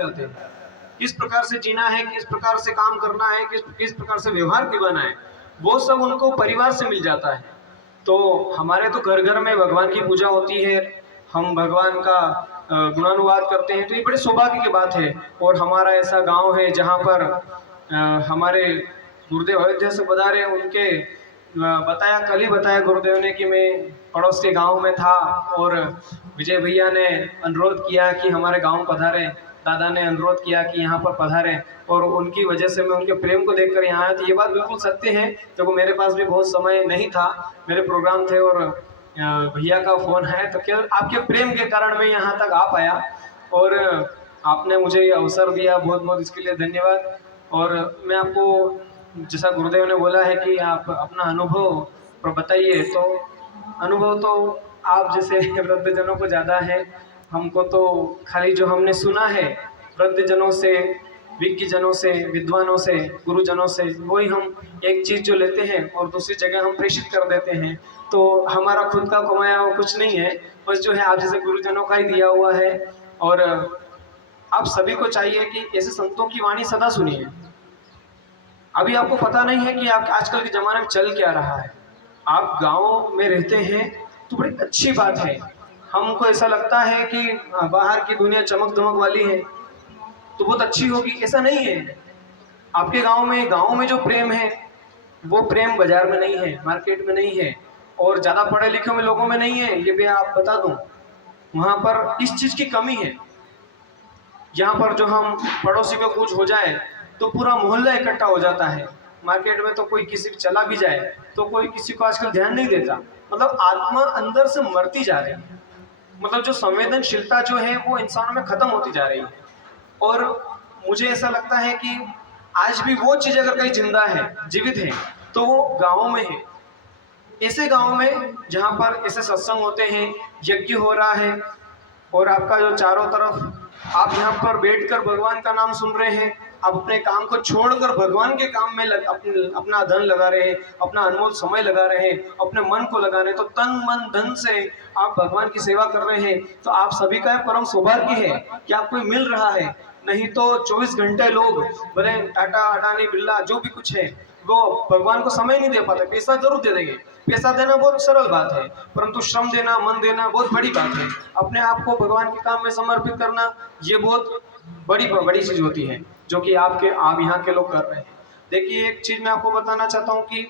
जाते हैं। किस प्रकार से जीना है, किस प्रकार से काम करना है, किस प्रकार से व्यवहार निभाना है, वो सब उनको परिवार से मिल जाता है। तो हमारे तो घर घर में भगवान की पूजा होती है, हम भगवान का गुणानुवाद करते हैं, तो ये बड़े सौभाग्य की बात है। और हमारा ऐसा गांव है जहाँ पर हमारे गुरुदेव अयोध्या से पधारे, उनके बताया, कल ही बताया गुरुदेव ने कि मैं पड़ोस के गांव में था और विजय भैया ने अनुरोध किया कि हमारे गांव पधारे, दादा ने अनुरोध किया कि यहाँ पर पधारें, और उनकी वजह से मैं उनके प्रेम को देखकर यहाँ आया। तो ये बात बिल्कुल सत्य है। देखो मेरे पास भी बहुत समय नहीं था, मेरे प्रोग्राम थे और भैया का फ़ोन है, तो केवल आपके प्रेम के कारण मैं यहाँ तक आ पाया और आपने मुझे ये अवसर दिया, बहुत बहुत इसके लिए धन्यवाद। और मैं आपको, जैसा गुरुदेव ने बोला है कि आप अपना अनुभव पर बताइए, तो अनुभव तो आप जैसे वृद्धजनों को ज़्यादा है, हमको तो खाली जो हमने सुना है वृद्धजनों से, विज्ञजनों से, विद्वानों से, गुरुजनों से, वही हम एक चीज़ जो लेते हैं और दूसरी जगह हम प्रेषित कर देते हैं। तो हमारा खुद का कमाया हुआ कुछ नहीं है, बस जो है आप जैसे गुरुजनों का ही दिया हुआ है। और आप सभी को चाहिए कि ऐसे संतों की वाणी सदा सुनिए। अभी आपको पता नहीं है कि आप आजकल के ज़माने में चल क्या रहा है। आप गाँव में रहते हैं तो बड़ी अच्छी बात है। हमको ऐसा लगता है कि बाहर की दुनिया चमक दमक वाली है तो बहुत अच्छी होगी, ऐसा नहीं है। आपके गांव में जो प्रेम है वो प्रेम बाजार में नहीं है, मार्केट में नहीं है, और ज़्यादा पढ़े लिखे हुए लोगों में नहीं है, ये भी आप बता दूं। वहाँ पर इस चीज़ की कमी है। यहाँ पर जो हम पड़ोसी को कुछ हो जाए तो पूरा मोहल्ला इकट्ठा हो जाता है। मार्केट में तो कोई किसी को चला भी जाए तो कोई किसी को आजकल ध्यान नहीं देता। मतलब आत्मा अंदर से मरती जा रही है, मतलब जो संवेदनशीलता जो है वो इंसानों में खत्म होती जा रही है। और मुझे ऐसा लगता है कि आज भी वो चीज़ अगर कहीं जिंदा है, जीवित है, तो वो गाँव में है। ऐसे गाँव में जहाँ पर ऐसे सत्संग होते हैं, यज्ञ हो रहा है, और आपका जो चारों तरफ आप यहाँ पर बैठकर भगवान का नाम सुन रहे हैं, आप अपने काम को छोड़कर भगवान के काम में अपना धन लगा रहे हैं, अपना अनमोल समय लगा रहे हैं, अपने मन को लगा रहे हैं, तो तन मन धन से आप भगवान की सेवा कर रहे हैं। तो आप सभी का परम सौभाग्य है कि आपको मिल रहा है। नहीं तो 24 घंटे लोग, भले टाटा, अडानी, बिरला, जो भी कुछ है, वो भगवान को समय नहीं दे पाते। पैसा जरूर दे देंगे, पैसा देना बहुत सरल बात है, परंतु श्रम देना, मन देना बहुत बड़ी बात है। अपने आप को भगवान के काम में समर्पित करना, ये बहुत बड़ी चीज होती है, जो कि आप यहाँ के लोग कर रहे हैं। देखिए एक चीज मैं आपको बताना चाहता हूँ कि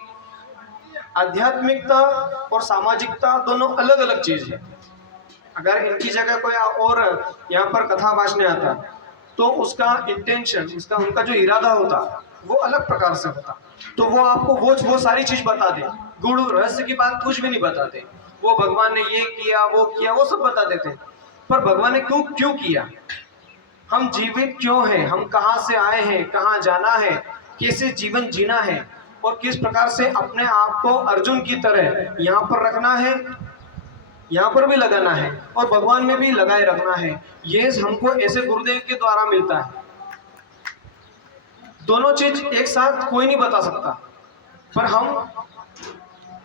आध्यात्मिकता और सामाजिकता दोनों अलग अलग चीज है। अगर इनकी जगह कोई और यहाँ पर कथा भाषण आता तो उसका इंटेंशन, उसका उनका जो इरादा होता वो अलग प्रकार से होता। तो वो आपको वो सारी चीज बता दे, गुड़ रहस्य की बात कुछ भी नहीं बताते। वो भगवान ने ये किया, वो किया, वो सब बता देते, पर भगवान ने क्यों किया, हम जीवित क्यों हैं, हम कहाँ से आए हैं, कहाँ जाना है, कैसे जीवन जीना है, और किस प्रकार से अपने आप को अर्जुन की तरह यहाँ पर रखना है, यहाँ पर भी लगाना है, और भगवान में भी लगाए रखना है। ये हमको ऐसे गुरुदेव के द्वारा मिलता है। दोनों चीज एक साथ कोई नहीं बता सकता, पर हम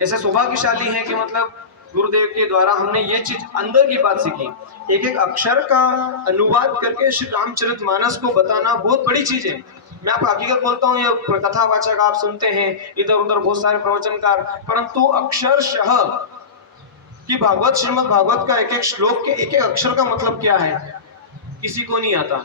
ऐसे सौभाग्यशाली हैं कि मतलब गुरुदेव के द्वारा हमने ये चीज अंदर की बात सीखी। एक एक अक्षर का अनुवाद करके श्री रामचरितमानस को बताना बहुत बड़ी चीज है। मैं आपको हकीकत बोलता हूँ, ये कथावाचक आप सुनते हैं इधर उधर बहुत सारे प्रवचनकार, परंतु अक्षरशः कि भागवत, श्रीमद् भागवत का एक एक श्लोक के एक एक अक्षर का मतलब क्या है किसी को नहीं आता।